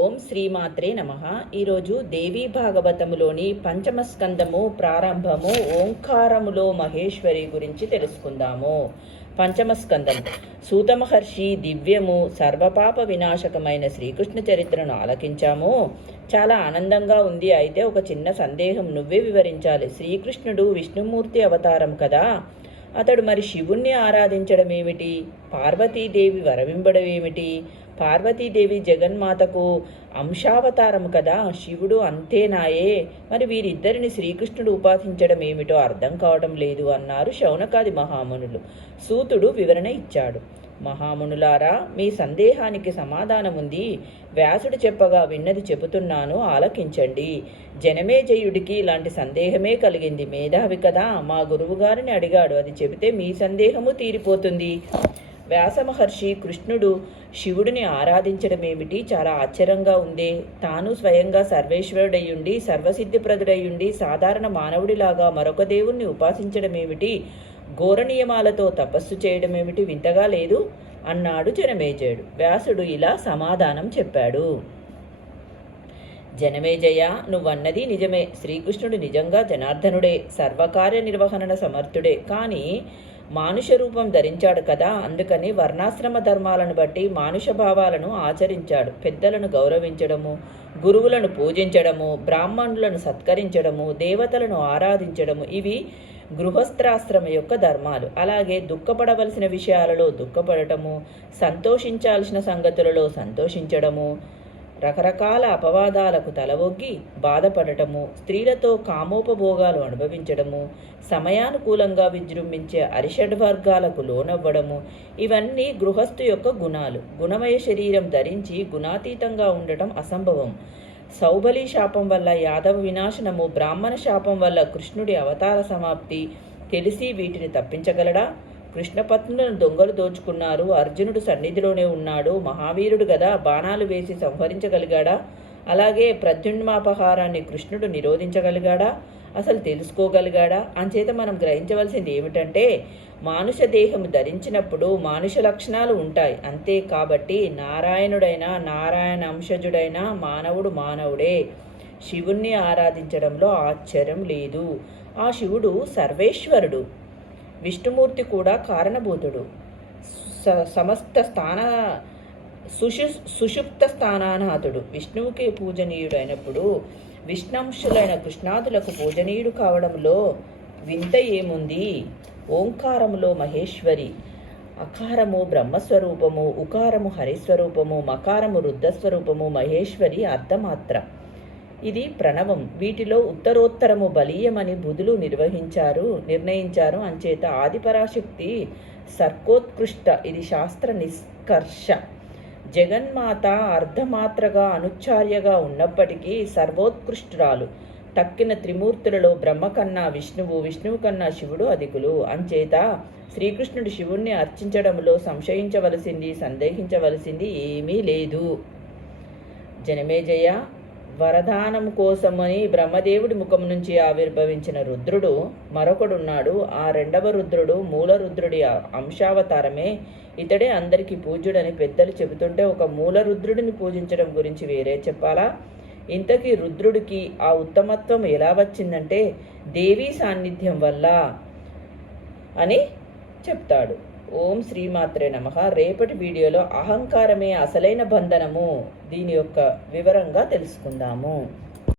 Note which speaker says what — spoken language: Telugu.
Speaker 1: ఓం శ్రీమాత్రే నమ. ఈరోజు దేవీ భాగవతములోని పంచమ స్కందము ప్రారంభము ఓంకారములో మహేశ్వరి గురించి తెలుసుకుందాము. పంచమ స్కందం సూత మహర్షి దివ్యము సర్వపాప వినాశకమైన శ్రీకృష్ణ చరిత్రను ఆలకించాము. చాలా ఆనందంగా ఉంది. అయితే ఒక చిన్న సందేహం నువ్వే వివరించాలి. శ్రీకృష్ణుడు విష్ణుమూర్తి అవతారం కదా. అతడు మరి శివుణ్ణి ఆరాధించడం ఏమిటి పార్వతీదేవి వరవింబడం ఏమిటి పార్వతీదేవి జగన్మాతకు అంశావతారం కదా శివుడు అంతేనాయే. మరి వీరిద్దరిని శ్రీకృష్ణుడు ఉపాసించడం ఏమిటో అర్థం కావడం లేదు అన్నారు శౌనకాది మహామునులు. సూతుడు వివరణ ఇచ్చాడు. మహామునులారా మీ సందేహానికి సమాధానముంది వ్యాసుడు చెప్పగా విన్నది చెబుతున్నాను ఆలకించండి. జనమేజయుడికి ఇలాంటి సందేహమే కలిగింది. మేధావి కదా మా గురువుగారిని అడిగాడు. అది చెబితే మీ సందేహము తీరిపోతుంది. వ్యాస మహర్షి కృష్ణుడు శివుడిని ఆరాధించడమేమిటి? చాలా ఆశ్చర్యంగా ఉందే. తాను స్వయంగా సర్వేశ్వరుడయ్యుండి సర్వసిద్ధిప్రదుడయ్యుండి సాధారణ మానవుడిలాగా మరొక దేవుణ్ణి ఉపాసించడమేమిటి? ఘోర నియమాలతో తపస్సు చేయడమేమిటి? వింతగా లేదు? అన్నాడు జనమేజయుడు. వ్యాసుడు ఇలా సమాధానం చెప్పాడు. జనమేజయ నువ్వన్నది నిజమే. శ్రీకృష్ణుడు నిజంగా జనార్దనుడే సర్వకార్య నిర్వహణ సమర్థుడే. కానీ మానుష రూపం ధరించాడు కదా అందుకని వర్ణాశ్రమ ధర్మాలను బట్టి మానుష భావాలను ఆచరించాడు. పెద్దలను గౌరవించడము గురువులను పూజించడము బ్రాహ్మణులను సత్కరించడము దేవతలను ఆరాధించడము ఇవి గృహస్థాశ్రమ యొక్క ధర్మాలు. అలాగే దుఃఖపడవలసిన విషయాలలో దుఃఖపడటము సంతోషించాల్సిన సంగతులలో సంతోషించడము రకరకాల అపవాదాలకు తలవొగ్గి బాధపడటము స్త్రీలతో కామోపభోగాలు అనుభవించడము సమయానుకూలంగా విజృంభించే అరిషడ్ వర్గాలకు లోనవ్వడము ఇవన్నీ గృహస్థు యొక్క గుణాలు. గుణమయ శరీరం ధరించి గుణాతీతంగా ఉండటం అసంభవం. సౌబలి శాపం వల్ల యాదవ వినాశనము బ్రాహ్మణ శాపం వల్ల కృష్ణుడి అవతార సమాప్తి తెలిసి వీటిని తప్పించగలడా? కృష్ణపత్నులను దొంగలు దోచుకున్నారు. అర్జునుడు సన్నిధిలోనే ఉన్నాడు. మహావీరుడు గదా బాణాలు వేసి సంహరించగలిగాడా? అలాగే ప్రద్యున్మాపహారాన్ని కృష్ణుడు నిరోధించగలిగాడా? అసలు తెలుసుకోగలిగాడా? అంచేత మనం గ్రహించవలసింది ఏమిటంటే మానుష దేహం ధరించినప్పుడు మానుష లక్షణాలు ఉంటాయి. అంతే కాబట్టి నారాయణుడైన నారాయణ అంశజుడైన మానవుడు మానవుడే. శివుణ్ణి ఆరాధించడంలో ఆశ్చర్యం లేదు. ఆ శివుడు సర్వేశ్వరుడు. విష్ణుమూర్తి కూడా కారణభూతుడు. స సమస్త స్థాన సుషు సుషుప్త స్థానానాథుడు. విష్ణువుకి పూజనీయుడైనప్పుడు విష్ణంశులైన కృష్ణాదులకు పూజనీయుడు కావడంలో వింత ఏముంది? ఓంకారములో మహేశ్వరి అకారము బ్రహ్మస్వరూపము ఉకారము హరిస్వరూపము మకారము రుద్రస్వరూపము మహేశ్వరి అర్ధమాత్ర. ఇది ప్రణవం. వీటిలో ఉత్తరోత్తరము బలీయమని బుధులు నిర్వహించారు నిర్ణయించారు. అంచేత ఆదిపరాశక్తి సర్కోత్కృష్ట. ఇది శాస్త్ర నిష్కర్ష. జగన్మాత అర్ధమాత్రగా అనుచార్యగా ఉన్నప్పటికీ సర్వోత్కృష్టురాలు. తక్కిన త్రిమూర్తులలో బ్రహ్మ కన్నా విష్ణువు విష్ణువు కన్నా శివుడు అధికులు. అంచేత శ్రీకృష్ణుడు శివుణ్ణి అర్చించడంలో సంశయించవలసింది సందేహించవలసింది ఏమీ లేదు. జనమేజయ వరదానం కోసమని బ్రహ్మదేవుడి ముఖం నుంచి ఆవిర్భవించిన రుద్రుడు మరొకడున్నాడు. ఆ రెండవ రుద్రుడు మూల రుద్రుడి అంశావతారమే. ఇతడే అందరికీ పూజ్యుడని పెద్దలు చెబుతుంటే ఒక మూల రుద్రుడిని పూజించడం గురించి వేరే చెప్పాలా? ఇంతకీ రుద్రుడికి ఆ ఉత్తమత్వం ఎలా వచ్చిందంటే దేవీ సాన్నిధ్యం వల్ల అని చెప్తాడు. ఓం శ్రీమాత్రే నమ. రేపటి వీడియోలో అహంకారమే అసలైన బంధనము. దీని యొక్క వివరంగా తెలుసుకుందాము.